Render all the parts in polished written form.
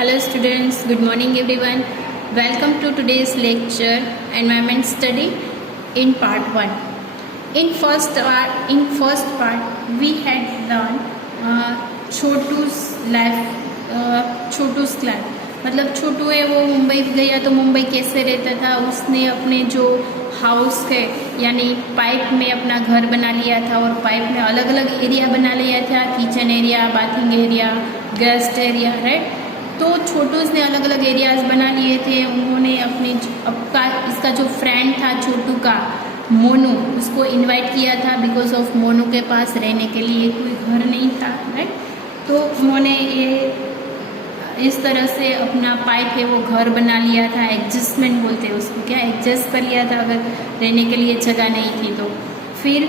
Hello students, good morning everyone. Welcome to today's lecture Environment Study in part 1. In first part we had learned छोटू's life. छोटू's life मतलब छोटू है वो मुंबई गया तो मुंबई कैसे रहता था। उसने अपने जो हाउस है यानी पाइप में अपना घर बना लिया था और पाइप में अलग अलग एरिया बना लिया था, kitchen area, bathing area, guest area है। तो छोटूस ने अलग अलग एरियाज बना लिए थे। उन्होंने अपने इसका जो फ्रेंड था छोटू का मोनू, उसको इनवाइट किया था बिकॉज ऑफ मोनू के पास रहने के लिए कोई घर नहीं था, राइट। तो उन्होंने ये इस तरह से अपना पाइप है वो घर बना लिया था। एडजस्टमेंट बोलते हैं उसको, क्या एडजस्ट कर लिया था अगर रहने के लिए जगह नहीं थी तो। फिर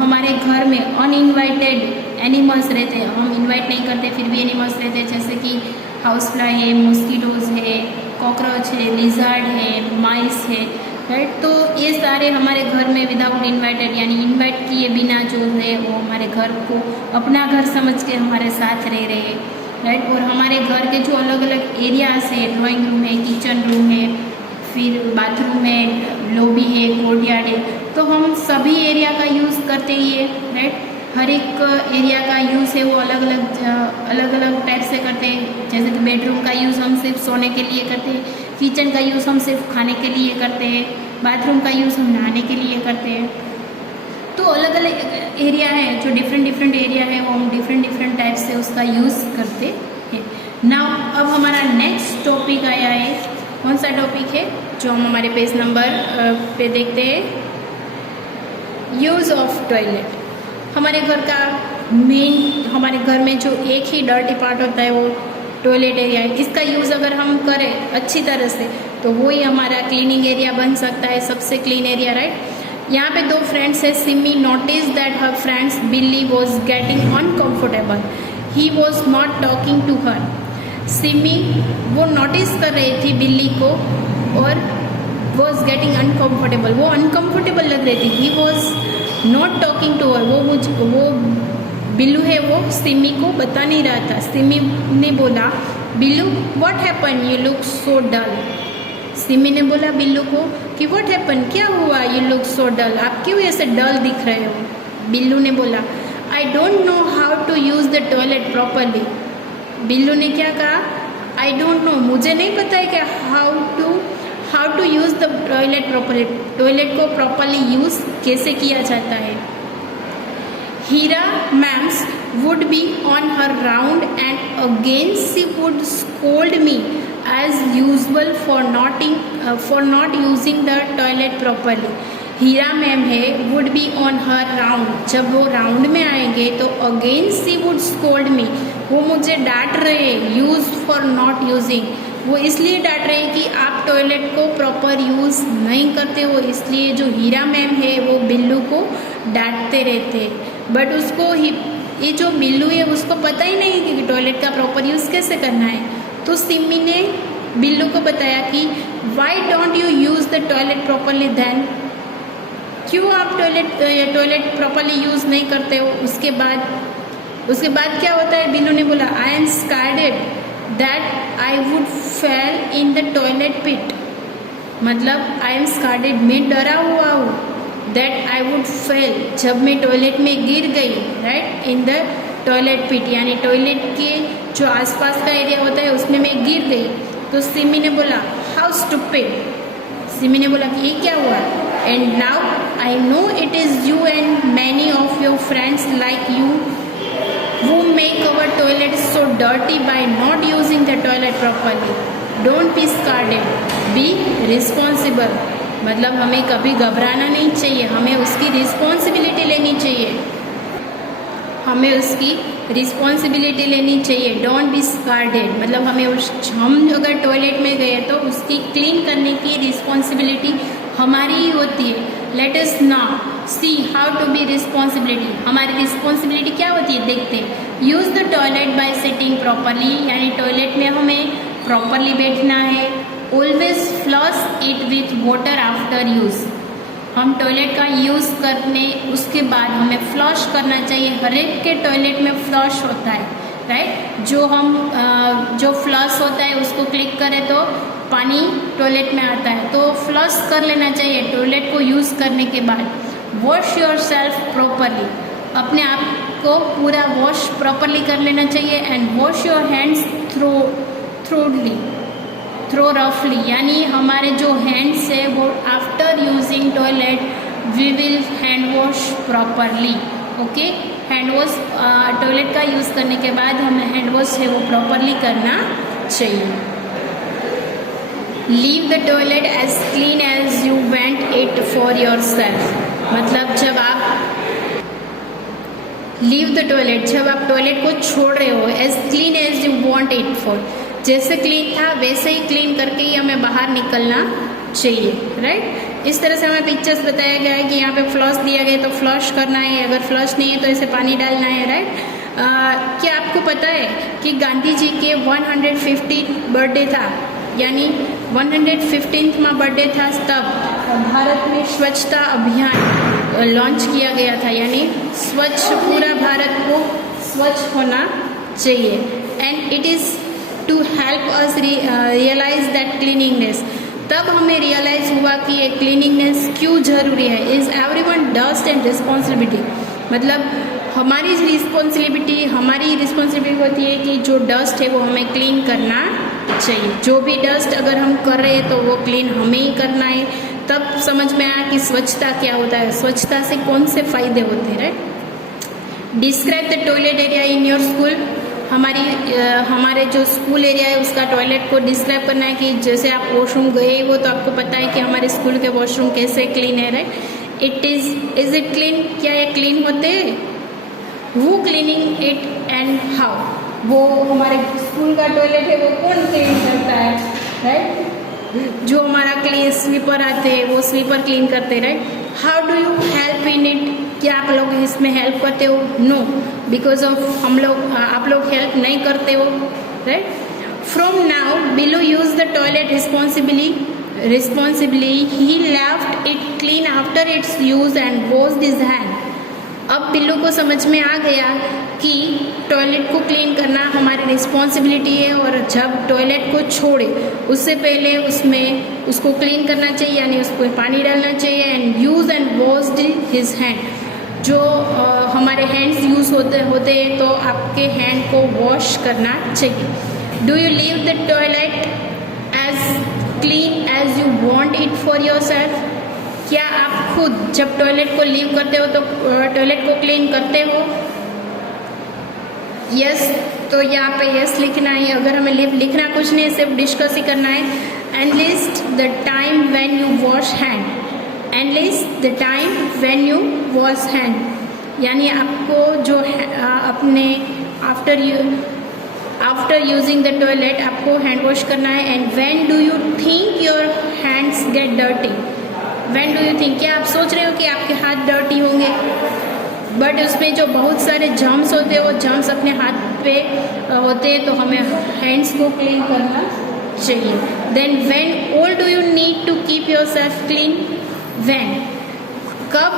हमारे घर में अनइनवाइटेड एनिमल्स रहते हैं, हम इनवाइट नहीं करते फिर भी एनिमल्स रहते हैं, जैसे कि हाउस फ्लाई है, मॉस्किटोज है, कॉकरोच है, लिजर्ड है, माइस है, राइट। तो ये सारे हमारे घर में विदाउट इनवाइटेड यानी इनवाइट किए बिना जो है वो हमारे घर को अपना घर समझ के हमारे साथ रह रहे हैं, राइट। और हमारे घर के जो अलग अलग एरियाज है, ड्राइंग रूम है, किचन रूम है, फिर बाथरूम है, लॉबी है, कोर्टयार्ड है, तो हम सभी एरिया का यूज़ करते ही है, राइट। हर एक एरिया का यूज़ है वो अलग अलग टाइप से करते हैं। जैसे कि बेडरूम का यूज़ हम सिर्फ सोने के लिए करते हैं, किचन का यूज़ हम सिर्फ खाने के लिए करते हैं, बाथरूम का यूज़ हम नहाने के लिए करते हैं। तो अलग अलग एरिया है, जो डिफरेंट एरिया है वो हम डिफरेंट टाइप से उसका यूज़ करते हैं। नाउ अब हमारा नेक्स्ट टॉपिक आया है, कौन सा टॉपिक है जो हम हमारे पेज नंबर पे देखते हैं, यूज़ ऑफ टॉयलेट। हमारे घर का हमारे घर में जो एक ही डर्टी पार्ट होता है वो टॉयलेट एरिया है। इसका यूज़ अगर हम करें अच्छी तरह से तो वो ही हमारा क्लीनिंग एरिया बन सकता है, सबसे क्लीन एरिया, राइट। यहाँ पे दो फ्रेंड्स है। Simi notice that her friend's Billi was getting uncomfortable, he was not talking to her. Simi वो नोटिस कर रही थी बिल्ली को और वॉज गेटिंग अनकम्फर्टेबल, वो अनकम्फर्टेबल लग रही थी। He was not talking to her, वो बिल्लू है वो सिमी को बता नहीं रहा था। सिमी ने बोला Billu what happen you look so dull. Simi ने बोला बिल्लू को कि व्हाट हैपन, क्या हुआ, यू लुक सो डल, आप क्यों ऐसे डल दिख रहे हो। बिल्लू ने बोला I don't know how to use the toilet properly. Billu ने क्या कहा, आई डोंट नो, मुझे नहीं पता है कि how to use the toilet properly, toilet को प्रॉपरली यूज़ कैसे किया जाता है। Hira ma'am's would be on her round and again she would scold me as usual for not using the toilet properly. Hira ma'am है would be on her round, जब वो round में आएंगे तो again she would scold me, वो मुझे डांट रहे, यूज फॉर नॉट यूजिंग, वो इसलिए डांट रहे हैं कि आप टॉयलेट को प्रॉपर यूज़ नहीं करते हो, इसलिए जो हीरा मैम है वो बिल्लू को डांटते रहते। बट उसको ये जो बिल्लू है उसको पता ही नहीं कि टॉयलेट का प्रॉपर यूज़ कैसे करना है। तो सिमी ने बिल्लू को बताया कि why don't you use the toilet properly then, क्यों आप टॉयलेट प्रॉपरली यूज़ नहीं करते हो। उसके बाद क्या होता है, बिल्लू ने बोला I am scared that I would fall in the toilet pit, मतलब आई एम स्कैर्ड, मैं डरा हुआ हूँ, दैट आई वुड फेल, जब मैं टॉयलेट में गिर गई, राइट, इन द टॉयलेट पिट यानी टॉयलेट के जो आसपास का एरिया होता है उसमें मैं गिर गई। तो सिमी ने बोला हाउ स्टूपिड, सिमी ने बोला कि ये क्या हुआ, and now I know it is you and many of your friends like you who make our toilet so dirty by not using the toilet properly. Don't be scared, be responsible. मतलब हमें कभी घबराना नहीं चाहिए, हमें उसकी responsibility लेनी चाहिए, हमें उसकी रिस्पॉन्सिबिलिटी लेनी चाहिए। डोंट बी स्कार्डेड मतलब हम अगर टॉयलेट में गए तो उसकी क्लीन करने की रिस्पॉन्सिबिलिटी हमारी ही होती है। Let us now see how to be responsibility, हमारी रिस्पॉन्सिबिलिटी क्या होती है देखते हैं। Use the toilet by sitting properly यानी टॉयलेट में हमें प्रॉपरली बैठना है। Always flush it with water after use, हम टॉयलेट का यूज़ करने उसके बाद हमें फ्लश करना चाहिए। हर एक के टॉयलेट में फ्लश होता है, राइट। जो फ्लश होता है उसको क्लिक करें तो पानी टॉयलेट में आता है, तो फ्लश कर लेना चाहिए टॉयलेट को यूज़ करने के बाद। वॉश योर सेल्फ प्रॉपरली, अपने आप को पूरा वॉश प्रॉपरली कर लेना चाहिए। And wash your hands thoroughly, यानी हमारे जो हैंड्स है वो after using toilet we will hand wash properly. Okay, hand wash toilet का यूज़ करने के बाद हमें हैंड वॉश है वो प्रॉपरली करना चाहिए। Leave the toilet as clean as you want it for yourself, मतलब जब आप लीव द टॉयलेट, जब आप टॉयलेट को छोड़ रहे हो, as clean as you want it for, जैसे क्लीन था वैसे ही क्लीन करके ही हमें बाहर निकलना चाहिए, राइट। इस तरह से हमें पिक्चर्स बताया गया है कि यहाँ पे फ्लश दिया गया तो फ्लश करना है, अगर फ्लश नहीं है तो इसे पानी डालना है, राइट। क्या आपको पता है कि गांधी जी के 150 बर्थडे था, यानी 115वां बर्थडे था, तब भारत में स्वच्छता अभियान लॉन्च किया गया था, यानी स्वच्छ, पूरा भारत को स्वच्छ होना चाहिए। And it is to help us realise that cleaningness, तब हमें रियलाइज हुआ कि ये क्लीनिंगनेस क्यों ज़रूरी है। Is everyone dust and responsibility, मतलब हमारी रिस्पॉन्सिबिलिटी होती है कि जो डस्ट है वो हमें क्लीन करना चाहिए। जो भी डस्ट अगर हम कर रहे हैं तो वो क्लीन हमें ही करना है। तब समझ में आया कि स्वच्छता क्या होता है, स्वच्छता से कौन से फायदे होते हैं, right. Describe the toilet area in your school, हमारे जो स्कूल एरिया है उसका टॉयलेट को डिस्क्राइब करना है कि जैसे आप वॉशरूम गए वो तो आपको पता है कि हमारे स्कूल के वॉशरूम कैसे क्लीन है, राइट। इज इट क्लीन, क्या ये क्लीन होते हैं, who cleaning it and how, वो हमारे स्कूल का टॉयलेट है वो कौन क्लीन करता है, राइट। जो हमारा क्लीन स्वीपर आते हैं वो स्वीपर क्लीन करते हैं, right. How do you help in it, क्या आप लोग इसमें हेल्प करते हो, नो, बिकॉज ऑफ आप लोग हेल्प नहीं करते हो, right. From now below use the toilet responsibly, he left it clean after it's use and washed his hand. अब बिल्लू को समझ में आ गया कि टॉयलेट को क्लीन करना हमारी रिस्पॉन्सिबिलिटी है, और जब टॉयलेट को छोड़े उससे पहले उसमें उसको क्लीन करना चाहिए, यानी उसको पानी डालना चाहिए। And use and washed his hand, जो हमारे हैंड्स यूज़ होते हैं तो आपके हैंड को वॉश करना चाहिए। Do you leave the toilet as clean as you want it for yourself, क्या आप खुद जब टॉयलेट को लीव करते हो तो टॉयलेट को क्लीन करते हो, यस, तो यहाँ पे यस लिखना है। अगर हमें लिखना कुछ नहीं, सिर्फ डिस्कस ही करना है। And list the time when you wash hand, and list the time when you wash hand, यानी आपको जो अपने आफ्टर यूजिंग द टॉयलेट आपको हैंड वॉश करना है। And when do you think your hands get dirty, when do you think, क्या आप सोच रहे हो कि आपके हाथ डर्टी होंगे, बट उसमें जो बहुत सारे जर्म्स होते हैं वो जर्म्स अपने हाथ पे होते हैं, तो हमें हैंड्स को क्लीन करना चाहिए। Then when old do you need to keep yourself clean, when, कब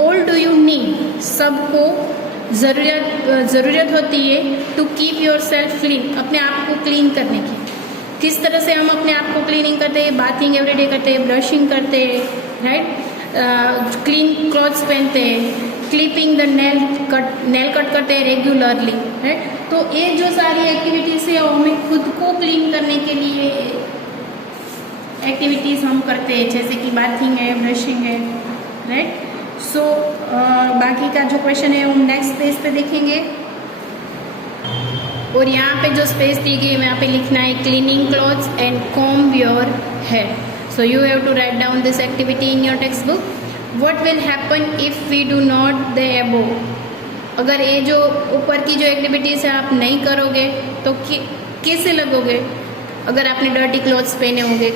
ओल्ड डू यू नीड, सबको ज़रूरत होती है to keep yourself clean, अपने आप को क्लीन करने की। किस तरह से हम अपने आप को क्लीनिंग करते हैं, बाथिंग एवरीडे करते हैं, ब्रशिंग करते हैं, राइट, क्लीन क्लॉथ्स पहनते हैं, क्लिपिंग द नेल कट करते हैं रेगुलरली, राइट। तो ये जो सारी एक्टिविटीज़ है हमें खुद को क्लीन करने के लिए एक्टिविटीज़ हम करते हैं, जैसे कि बाथिंग है, ब्रशिंग है, राइट। सो बाकी का जो क्वेश्चन है हम नेक्स्ट पेज पे देखेंगे। और यहाँ पे जो स्पेस दी गई है यहाँ पे लिखना है cleaning clothes and comb your hair. So you have to write down this activity in your textbook. What will happen if we do not the above, अगर ये जो ऊपर की जो एक्टिविटीज़ है आप नहीं करोगे तो कैसे लगोगे। अगर आपने डर्टी क्लॉथ्स पहने होंगे,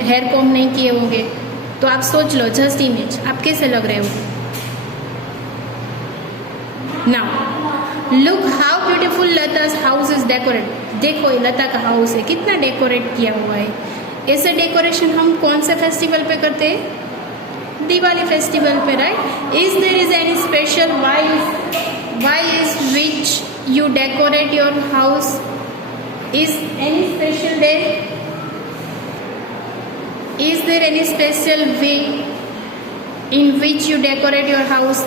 हेयर कॉम्ब नहीं किए होंगे, तो आप सोच लो, जस्ट इमेज, आप कैसे लग रहे हो। Now look how beautiful Lata's house is decorate, देखो ये लता का हाउस है कितना डेकोरेट किया हुआ है। ऐसे डेकोरेशन हम कौन से फेस्टिवल पे करते हैं, दिवाली फेस्टिवल पे, right. Is there is any special, why is which you decorate your house? Is any special day? Is there any special way in which you decorate your house?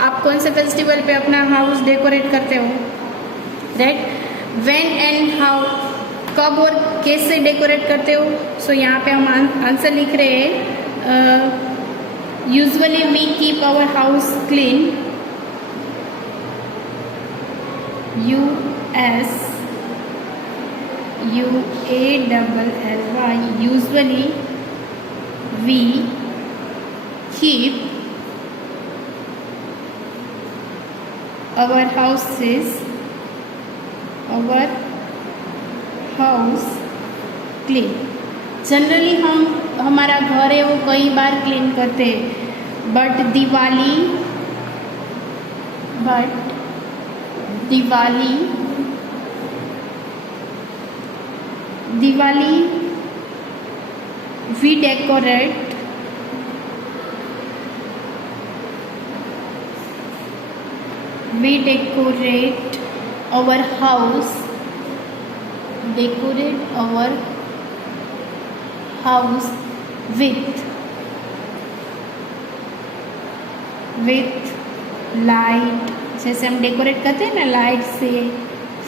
आप कौन से फेस्टिवल पे अपना house decorate करते हो? Right. When and how, कब और कैसे डेकोरेट करते हो? सो यहाँ पे हम आंसर लिख रहे हैं. Usually we keep our house clean. USUALLY. Usually we keep our house clean. Generally हम हमारा घर है वो कई बार क्लीन करते हैं. But Diwali we decorate our house with light. जैसे हम डेकोरेट करते हैं ना लाइट से,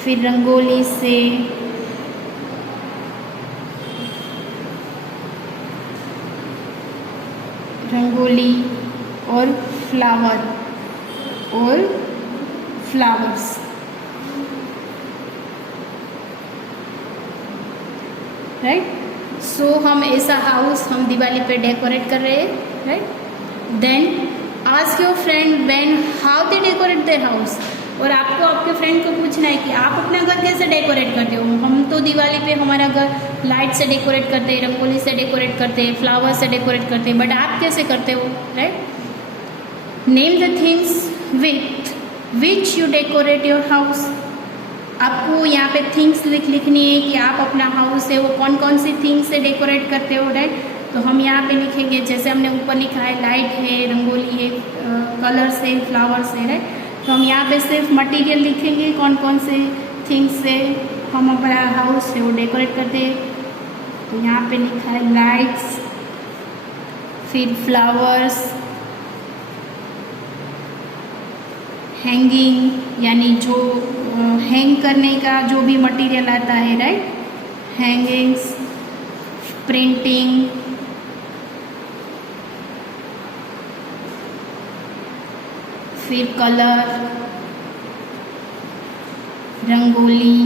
फिर रंगोली से, और फ्लावर्स. राइट. सो हम ऐसा हाउस हम दिवाली पे डेकोरेट कर रहे हैं. Right. Then ask your friend when how they decorate their house. और आपको आपके फ्रेंड को पूछना है कि आप अपना घर कैसे डेकोरेट करते हो. हम तो दिवाली पे हमारा घर लाइट से डेकोरेट करते हैं, रंगोली से डेकोरेट करते हैं, फ्लावर से डेकोरेट करते हैं. बट आप कैसे करते हो? Right. Name the things with which you decorate your house. आपको यहाँ पे थिंग्स लिखनी है कि आप अपना हाउस है वो कौन कौन सी थिंग्स से डेकोरेट करते हो. राइट. तो हम यहाँ पे लिखेंगे जैसे हमने ऊपर लिखा है लाइट है, रंगोली है, कलर्स है, फ्लावर्स है. राइट. तो हम यहाँ पे सिर्फ मटेरियल लिखेंगे कौन कौन से थिंग्स से हम अपना हाउस है वो डेकोरेट करते हैं. तो यहाँ पे लिखा है लाइट्स, फिर फ्लावर्स, हैंगिंग यानी जो हैंग करने का जो भी मटेरियल आता है. राइट. हैंगिंग्स, प्रिंटिंग, फिर कलर, रंगोली,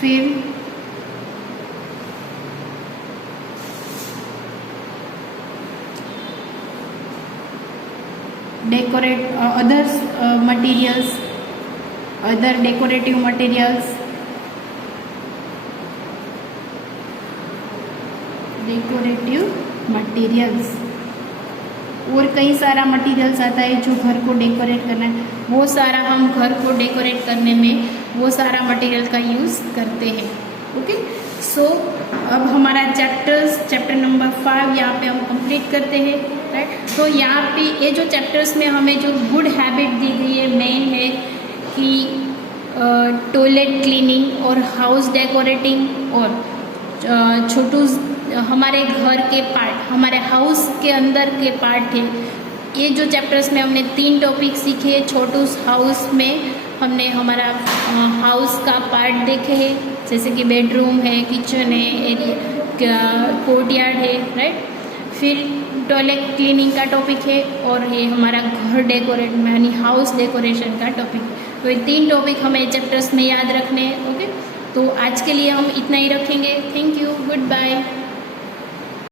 फिर डेकोरेट अदर डेकोरेटिव मटेरियल्स. और कई सारा मटेरियल्स आता है जो घर को डेकोरेट करना है. वो सारा हम घर को डेकोरेट करने में वो सारा मटेरियल का यूज़ करते हैं. ओके. सो अब हमारा चैप्टर नंबर 5 यहाँ पे हम कंप्लीट करते हैं. राइट. तो यहाँ पे ये जो चैप्टर्स में हमें जो गुड हैबिट दी गई है मेन है कि टॉयलेट क्लीनिंग और हाउस डेकोरेटिंग और छोटू हमारे घर के पार्ट, हमारे हाउस के अंदर के पार्ट है. ये जो चैप्टर्स में हमने 3 टॉपिक सीखे. छोटू हाउस में हमने हमारा हाउस का पार्ट देखे हैं जैसे कि बेडरूम है, किचन है, एरिया, कोर्टयार्ड है. राइट. फिर टॉयलेट क्लीनिंग का टॉपिक है और ये हमारा घर डेकोरेट यानी हाउस डेकोरेशन का टॉपिक. तो ये 3 टॉपिक हमें चैप्टर्स में याद रखने हैं. ओके. तो आज के लिए हम इतना ही रखेंगे. Thank you. Good bye.